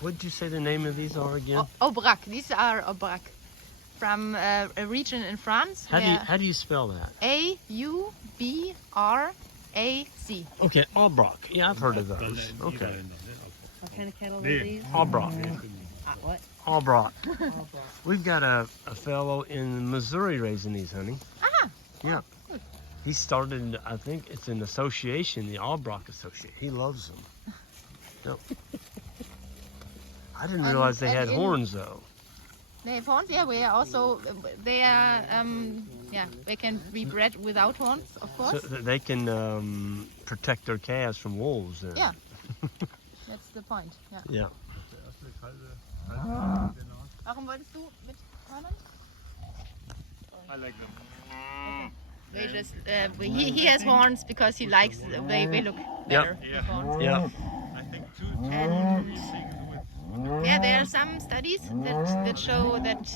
what did you say the name of these are again? Aubrac. These are Aubrac from a region in France. How do you spell that? Aubrac. Okay, Aubrac. Yeah, I've heard of those. Okay. What kind of cattle are these? Aubrac. What? Aubrac. We've got a fellow in Missouri raising these, honey. Ah. Yeah. He started, I think it's an association, the Aubrac Association. He loves them. Yep. I didn't realize they had horns though. They have horns, yeah. We are also, they are, they can be bred without horns, of course. So that they can protect their calves from wolves then. Yeah. That's the point. Yeah. Yeah. Warum wolltest du mit Hörnern? I like them. They just, he has horns because he likes, they look better with horns. Yeah. I think And yeah, there are some studies that show that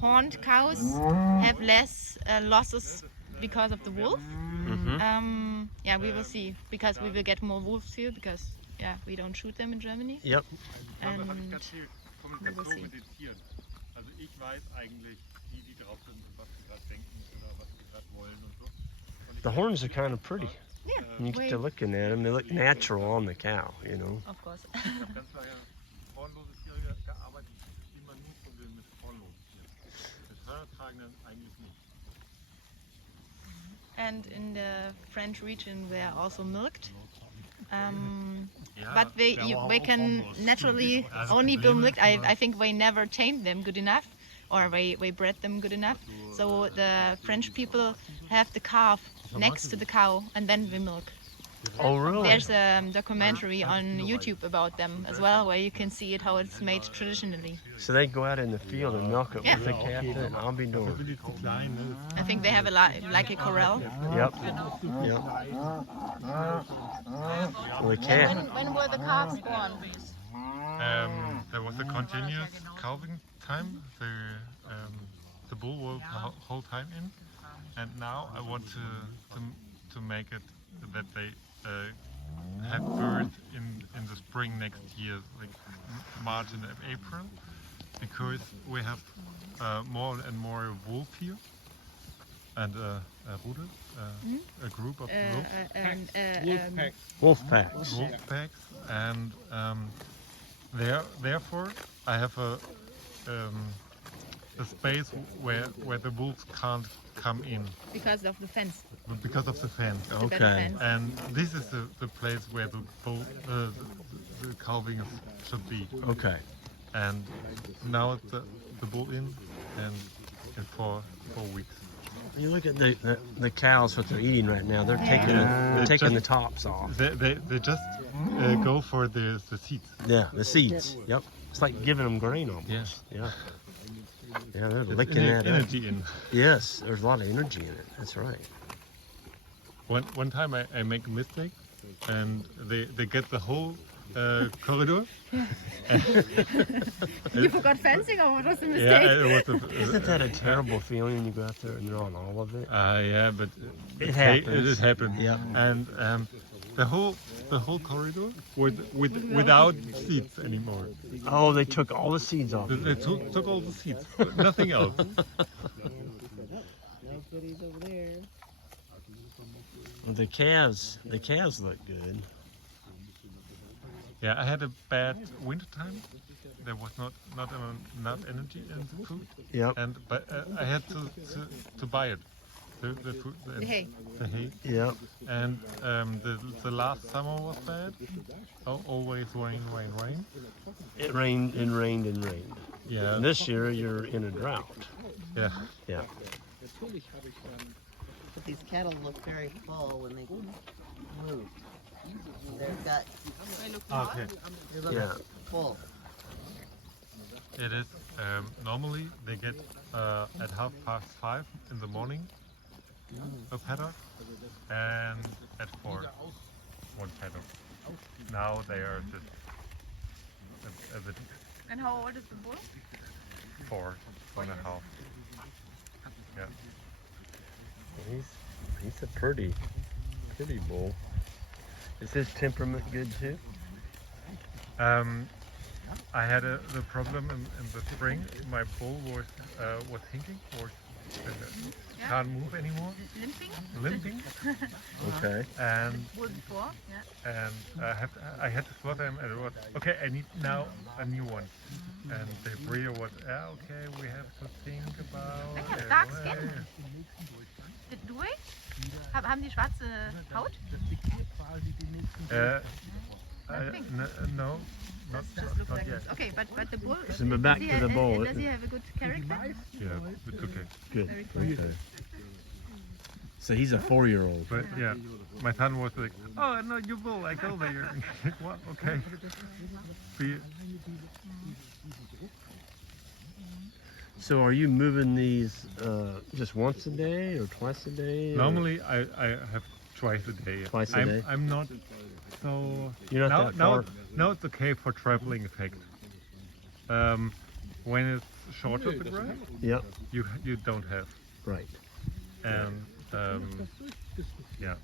horned cows have less losses because of the wolf. Mm-hmm. Yeah, we will see, because we will get more wolves here, because we don't shoot them in Germany. Yep. And we will see. Also ich weiß eigentlich, wie die drauf sind und was sie gerade denken oder was sie gerade wollen und so. The horns are kind of pretty. Yeah. When you get to looking at them, they look natural on the cow, you know. Of course. Ich habe ganz lange hornlose Tiere gearbeitet, immer nur Probleme mit hornlosen Tieren. Mit Hörnertragenden eigentlich nicht. And in the French region, they are also milked. But they can naturally only be milked. I think they never tamed them good enough, or they bred them good enough. So the French people have the calf next to the cow and then they milk. Oh, really? There's a documentary on YouTube about them as well, where you can see it how it's made traditionally. So they go out in the field and milk it with the calf then? I'll be doing. I think they have like a corral. Yep. Yep. Well, they can't. When were the calves born? There was a continuous calving time. The bull was the whole time in, and now I want to make it that they have birth in the spring next year, like March and April, because we have more and more wolf here, and a rudel, a group of Wolf packs. wolf packs, and therefore I have a space where the wolves can't come in Because of the fence. because of the fence. Better Okay. fence. And this is the place where the calving should be. Okay. And now the bull in and in 4 weeks. You look at the cows, what they're eating right now. They're taking the tops off. They just go for the seeds. Yeah, the seeds. Yep. It's like giving them grain almost. Yes. Yeah. Yeah, they're There's licking that up. energy in. Yes, there's a lot of energy in it. That's right. One time I make a mistake, and they get the whole corridor. You forgot fencing, or what was the mistake? Yeah, it was Isn't that a terrible feeling when you go out there and they're on all of it? yeah, but It happens. It happened. Yeah. And the whole corridor without seeds anymore. Oh, they took all the seeds off. They took all the seeds, nothing else. Goodies over there. Well, the calves look good. Yeah, I had a bad winter time. There was not enough energy in the food, Yep. but I had to buy it. The food, The hay. The hay. Yep. And the last summer was bad. Always rain. It rained and rained and rained. Yeah. And this year you're in a drought. Yeah. Yeah. But these cattle look very full when they move. They've got, Okay. they look Yeah. full. It is. Normally they get at 5:30 in the morning a paddock, and at 4 one paddock. Now they are just a bit And how old is the bull? 4.5. Yeah. He's a pretty bull. Is his temperament good too? I had the problem in the spring. My bull was hinking or can't move anymore, limping, Okay. and Bull before, yeah. I had to slaughter him, and it was okay. I need now a new one, and the breeder was okay. We have to think about. Look at dark skin. Do we? Haben die schwarze Haut? No, not Just looks like yet. this. Okay, but the bull. So we're back to the bull. Does he have a good character? Yeah, it's okay. Good. Very cool. Okay. So he's a 4-year-old. But yeah, my son was like, "Oh no, you bull! I go there." What? Okay. So are you moving these just once a day or twice a day? Or? Normally, I have twice a day. Twice a day? I'm not so. You're not that far. Now it's okay for traveling effect. When it's short of the grass, Yep. you don't have. Right. And yeah,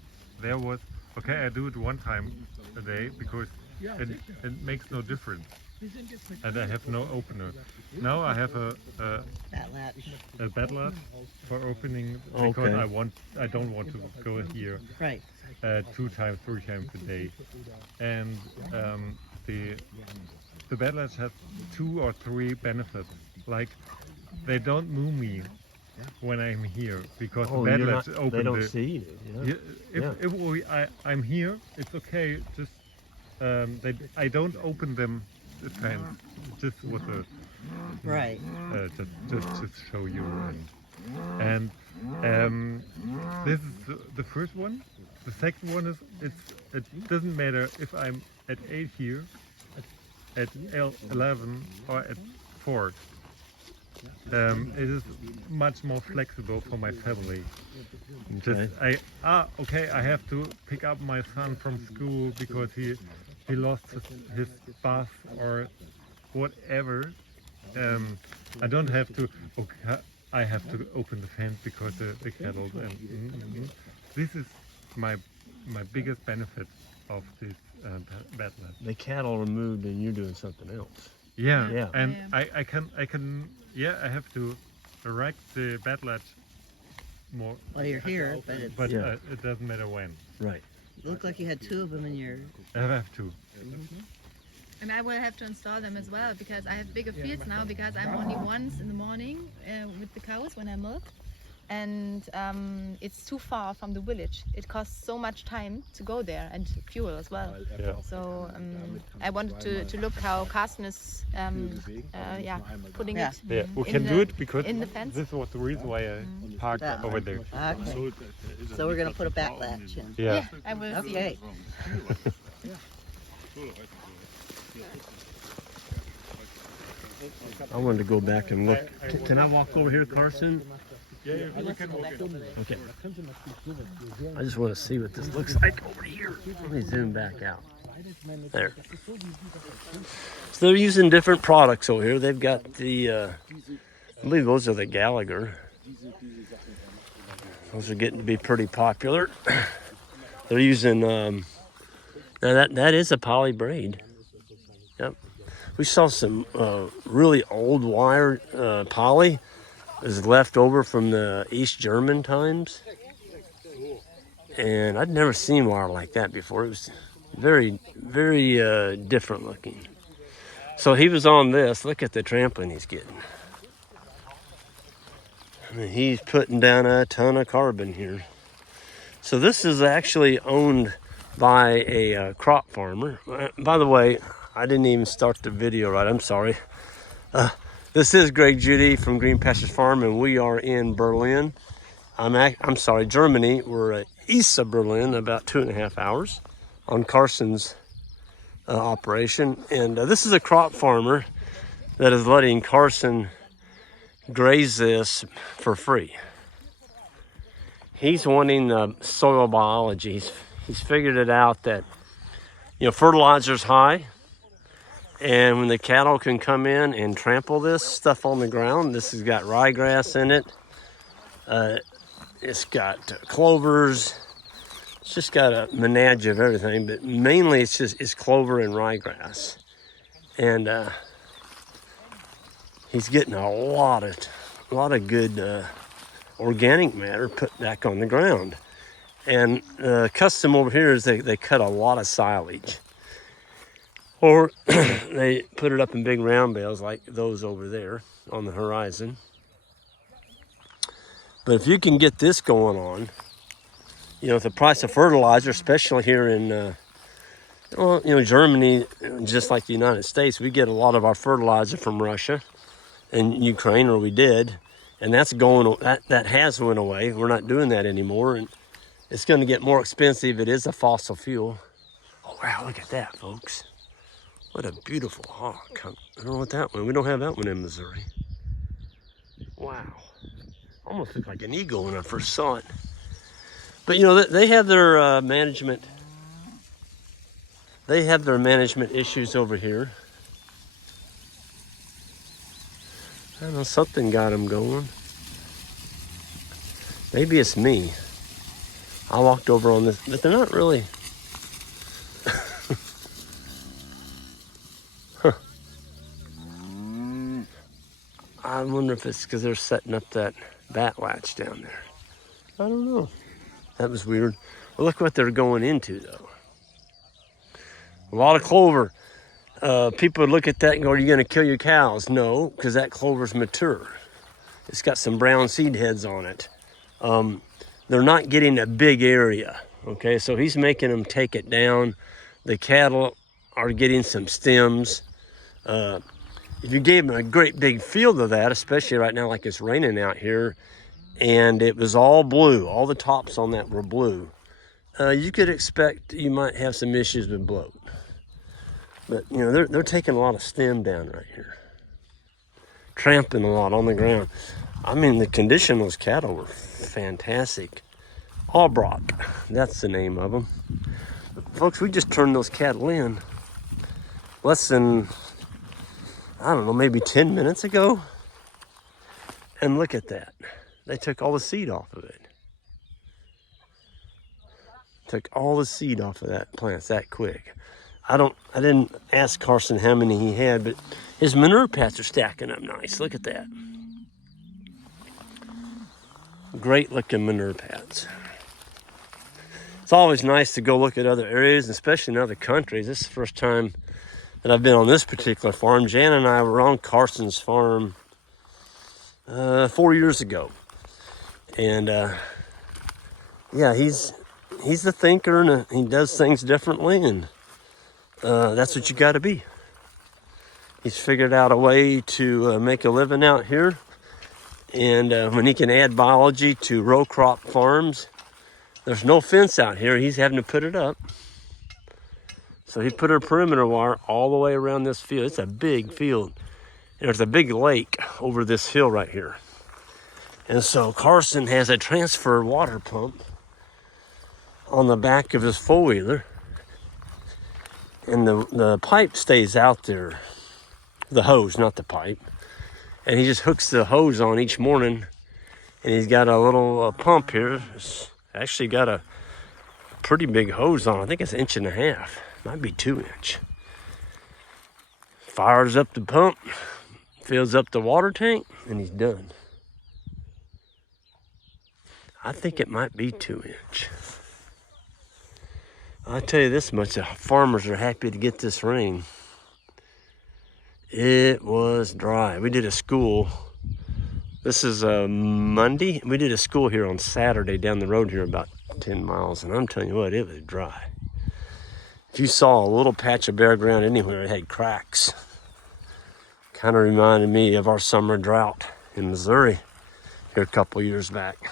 there was okay. I do it one time a day because it makes no difference, and I have no opener. Now I have a That latch. bed latch for opening because Okay. I don't want to go here Right. 2 times, 3 times a day, and the bed latch has 2 or 3 benefits. Like they don't move me when I'm here because Oh, the bed you're latch not, open they don't the. see you. Yeah. I'm here, it's okay. Just I don't open them the fence just with a Right. just to show you. And this is the first one. The second one is it doesn't matter if I'm at 8 here, at 11 or at 4. It is much more flexible for my family. Okay. Just I have to pick up my son from school because he lost his bus or whatever. I don't have to. Okay, I have to open the fence because the cattle. And this is my biggest benefit of this bed latch. The cattle are moved and you're doing something else. Yeah, Yeah. and Yeah. I can. Yeah, I have to erect the bed latch more. Well, you're here, but it's, But Yeah. it doesn't matter when. Right. it looked like you had 2 of them in your. I have to. And I will have to install them as well because I have bigger fields now because I'm only once in the morning with the cows when I milk. And it's too far from the village. It costs so much time to go there and fuel as well. Yeah. So I wanted to look how Carson is putting Yeah. it Yeah, we in can the- do it because in the fence. this was the reason why I parked That over there. Okay. So we're gonna put a back latch in. Yeah. I will see. Okay. I wanted to go back and look. Can I walk over here, Carson? Yeah, we can walk it. Okay. I just want to see what this looks like over here. Let me zoom back out. There. So they're using different products over here. They've got the, I believe those are the Gallagher. Those are getting to be pretty popular. They're using, now that is a poly braid. Yep. We saw some really old wire poly is left over from the East German times. And I'd never seen wire like that before. It was very, very different looking. So he was on this. Look at the trampling he's getting. I mean, he's putting down a ton of carbon here. So this is actually owned by a crop farmer. By the way, I didn't even start the video right. I'm sorry. This is Greg Judy from Green Pastures Farm, and we are in Berlin. I'm sorry, Germany. We're east of Berlin, about 2.5 hours on Carson's operation. And this is a crop farmer that is letting Carson graze this for free. He's wanting soil biology. He's figured it out that, fertilizer's high. And when the cattle can come in and trample this stuff on the ground, this has got ryegrass in it. It's got clovers. It's just got a menage of everything, but mainly it's clover and ryegrass. and he's getting a lot of good organic matter put back on the ground. And custom over here is they cut a lot of silage, or they put it up in big round bales like those over there on the horizon. But if you can get this going on, you know, with the price of fertilizer, especially here in well, you know, Germany, just like the United States, we get a lot of our fertilizer from Russia and Ukraine, or we did, and that's going, that has went away. We're not doing that anymore, and it's going to get more expensive. It is a fossil fuel. Oh wow, look at that, folks! What a beautiful hawk. I don't know what that one. We don't have that one in Missouri. Wow, almost looked like an eagle when I first saw it. But you know, they have their management. They have their management issues over here. I don't know, something got them going. Maybe it's me. I walked over on this, but they're not really. Huh. I wonder if it's because they're setting up that bat latch down there. I don't know. That was weird. Well, look what they're going into, though. A lot of clover. People would look at that and go, are you going to kill your cows? No, because that clover's mature. It's got some brown seed heads on it. They're not getting a big area, okay? So he's making them take it down. The cattle are getting some stems. If you gave them a great big field of that, especially right now like it's raining out here, and it was all blue, all the tops on that were blue, you could expect you might have some issues with bloat. But, you know, they're taking a lot of stem down right here. Tramping a lot on the ground. I mean, the condition of those cattle were fantastic. Aubrac, that's the name of them. Folks, we just turned those cattle in less than, I don't know, maybe 10 minutes ago. And look at that. They took all the seed off of it. Took all the seed off of that plant that quick. I didn't ask Carson how many he had, but his manure pads are stacking up nice. Look at that. Great looking manure pads. It's always nice to go look at other areas, especially in other countries. This is the first time that I've been on this particular farm. Jan and I were on Carson's farm 4 years ago. And yeah, he's a thinker, and he does things differently, and that's what you got to be. He's figured out a way to make a living out here. And when he can add biology to row crop farms, there's no fence out here. He's having to put it up. So he put a perimeter wire all the way around this field. It's a big field. And there's a big lake over this hill right here. And so Carson has a transfer water pump on the back of his four-wheeler. And the pipe stays out there. The hose, not the pipe. And he just hooks the hose on each morning. And he's got a little pump here. It's actually got a pretty big hose on. I think it's 1.5 inches. Might be 2 inch. Fires up the pump, fills up the water tank, and he's done. I think it might be 2 inch. I'll tell you this much, the farmers are happy to get this rain. It was dry. We did a school. This is a Monday. We did a school here on Saturday down the road here about 10 miles. And I'm telling you what, it was dry. If you saw a little patch of bare ground anywhere, it had cracks. Kind of reminded me of our summer drought in Missouri here a couple years back.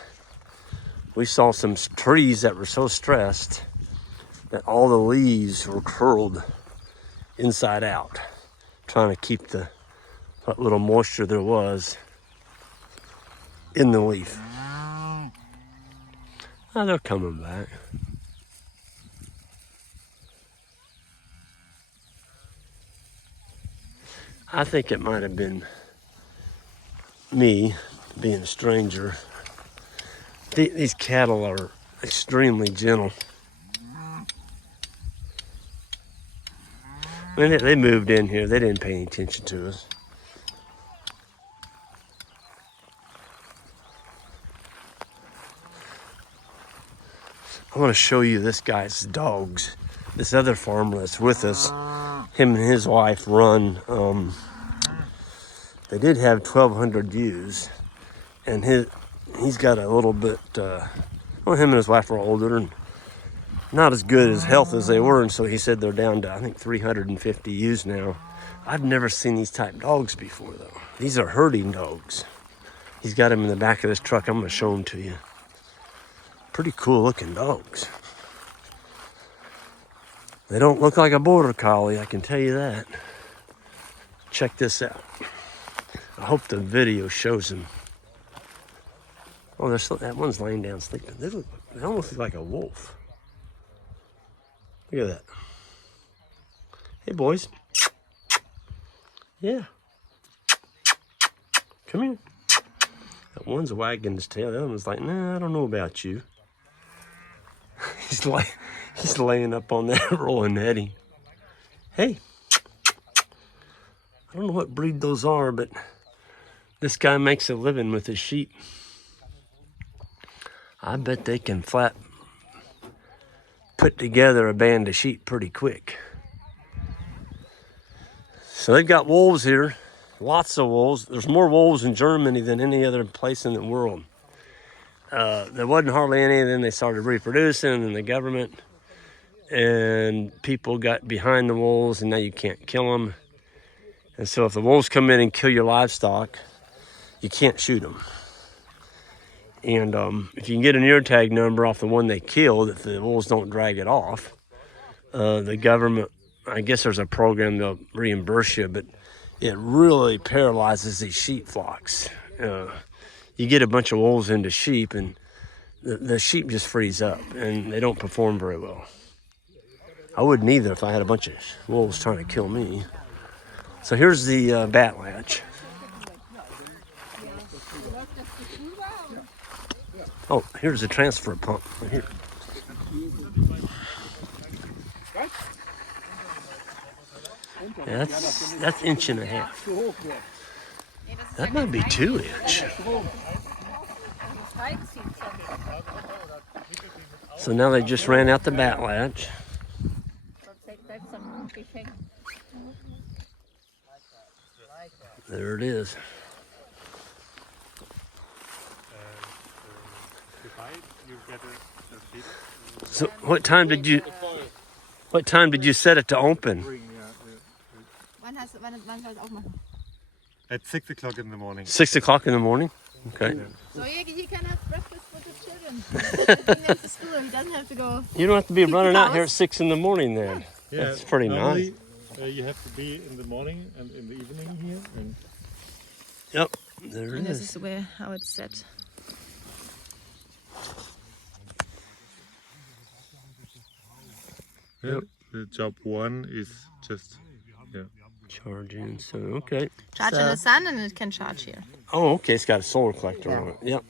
We saw some trees that were so stressed that all the leaves were curled inside out, trying to keep what little moisture there was in the leaf. Oh, they're coming back. I think it might have been me being a stranger. These cattle are extremely gentle. And they moved in here. They didn't pay any attention to us. I want to show you this guy's dogs. This other farmer that's with us, him and his wife run. They did have 1,200 ewes, and he's got a little bit. Well, him and his wife are older and not as good as health as they were, and so he said they're down to I think 350 ewes now. I've never seen these type dogs before though. These are herding dogs. He's got them in the back of this truck. I'm going to show them to you. Pretty cool looking dogs. They don't look like a border collie, I can tell you that. Check this out. I hope the video shows them. Oh, that one's laying down sleeping. They almost look like a wolf. Look at that. Hey, boys. Yeah. Come here. That one's wagging his tail. The other one's like, nah, I don't know about you. He's laying up on that rolling netting. Hey. I don't know what breed those are, but this guy makes a living with his sheep. I bet they can put together a band of sheep pretty quick. So they've got wolves here, lots of wolves. There's more wolves in Germany than any other place in the world. There wasn't hardly any, and then they started reproducing in the government, and people got behind the wolves, and now you can't kill them. And so if the wolves come in and kill your livestock, you can't shoot them. And if you can get an ear tag number off the one they killed, if the wolves don't drag it off, the government, I guess there's a program they'll reimburse you, but it really paralyzes these sheep flocks. You get a bunch of wolves into sheep, and the sheep just freeze up, and they don't perform very well. I wouldn't either if I had a bunch of wolves trying to kill me. So here's the bat latch. Oh, here's the transfer pump right here. Yeah, that's 1.5 inches. That might be 2 inch. So now they just ran out the bat latch. There it is. So what time did you set it to open? At 6 o'clock in the morning. 6 o'clock in the morning? Okay. So he can have breakfast with his children. He goes to school. He doesn't have to go. You don't have to be running out here at 6 in the morning then. Yeah, that's pretty nice. You have to be in the morning and in the evening here. And yep, there it and is. This is how it's set. yeah, the job 1 is just Charging, so okay. Charge in the sun and it can charge here. Oh, okay, it's got a solar collector on it. Yep.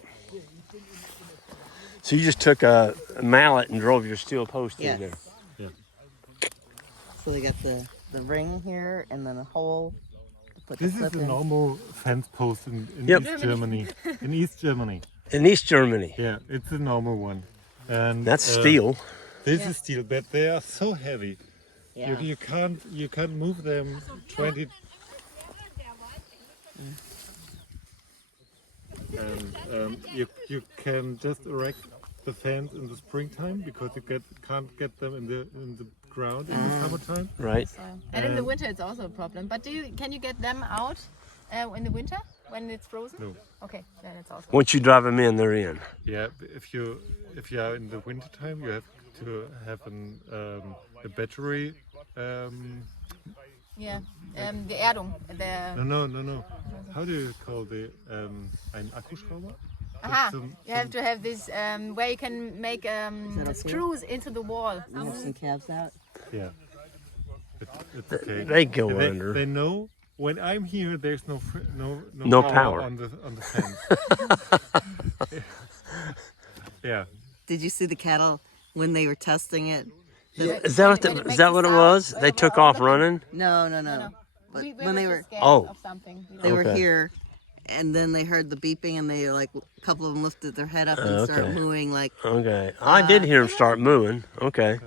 So you just took a mallet and drove your steel post through there. Yeah. So they got the ring here and then a hole to put this the is clip a in. normal fence post in Yep. East Germany. In East Germany. In East Germany. Yeah, it's a normal one. And That's steel. This is steel, but they are so heavy. Yeah. You can't move them 20. And you can just erect the fence in the springtime because you can't get them in the ground in the summertime. Right. So, and in the winter it's also a problem. But can you get them out in the winter when it's frozen? No. Okay, then it's also. Once you drive them in, they're in. Yeah, if you are in the winter time, you have to have a battery. Yeah, the Erdung. No. How do you call ein Akkuschrauber? Aha, you have to have this where you can make screws into the wall. Move some calves out. Yeah. It's okay. They go under. They know when I'm here. There's no power on the fence. Yeah. Did you see the cattle when they were testing it? Is that what it was? They took off running? No. But We when they were scared Oh. of something. they were Okay. here, and then they heard the beeping, and they like a couple of them lifted their head up and started Okay. mooing like Okay. I did hear them start mooing. Okay.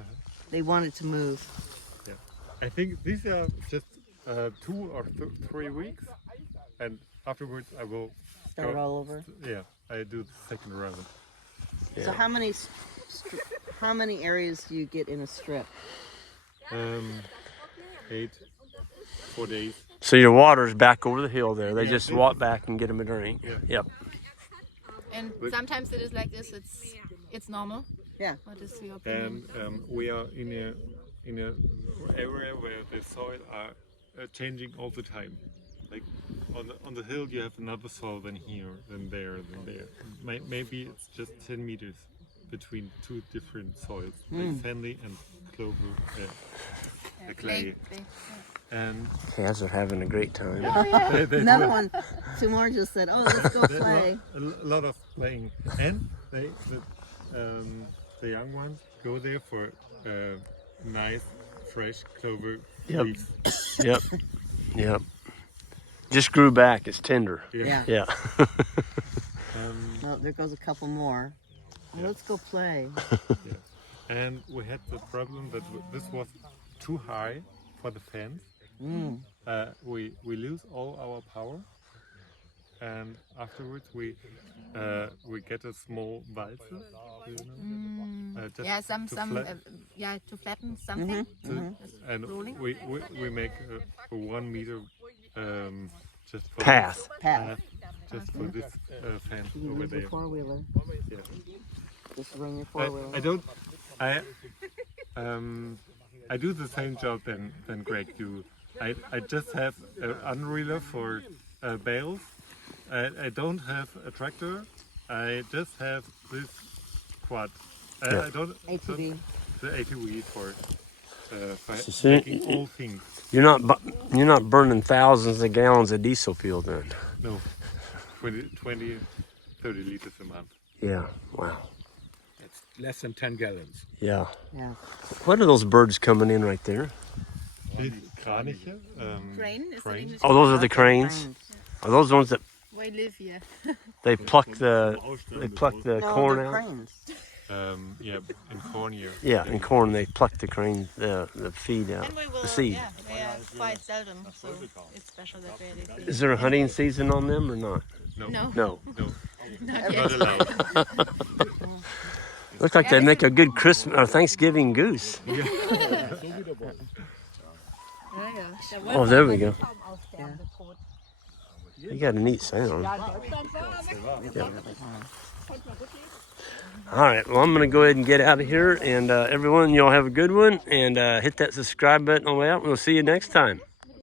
they wanted to move. Yeah. I think these are just 2 or 3 weeks, and afterwards I will Start go- all over. Yeah, I do the second round. So how many areas do you get in a strip? 8, 4 days. So your water's back over the hill there. They Yeah, just this walk back and get them a drink. Yeah. Yep. And sometimes it is like this. It's normal. Yeah. What is your opinion? And we are in a area where the soil are changing all the time. Like on the hill, you have another soil than here, than there, than there. Maybe it's just 10 meters between 2 different soils, like sandy and clover, clay. And Cats are having a great time. they Another do- one. Tomorrow just said, "Oh, let's go there's play." a lot of playing, and the young ones go there for nice, fresh clover Yep. leaves. Yep. Yep. Just grew back. It's tender. Yeah. Yeah. Oh, there goes a couple more. Oh, let's go play. And we had the problem that this was too high for the fence. We lose all our power, and afterwards we get a small valse. You know? Just Yeah, some to to flatten something. and rolling. we make a 1 meter just for Path. Pat, just for this fence you over use your there. 4-wheeler. Yeah. Just run your 4-wheeler. I do the same job than Greg do. I just have an unreeler for bales. I don't have a tractor. I just have this quad. I don't ATV. the ATV for So making all things. You're not burning thousands of gallons of diesel fuel then. No, 20, 30 liters a month. Yeah. Wow. That's less than 10 gallons. Yeah. Yeah. What are those birds coming in right there? Kraniche. Crane is the Crane. English. Oh, those are the cranes. Are those the ones that We live here. they pluck the No, corn they're out? cranes. Yeah, in corn here. Yeah, in corn they pluck the crane the feed out, And we will, the seed. yeah, we are quite seldom, so it's special that we live Is there a hunting season on them or not? here. No, No. no, Not not yet. allowed. Looks like they'd make a good Christmas or Thanksgiving goose. Oh, there we go. You got a neat sound. Yeah. All right, well, I'm going to go ahead and get out of here. And everyone, y'all have a good one. And hit that subscribe button on the way out. We'll see you next time.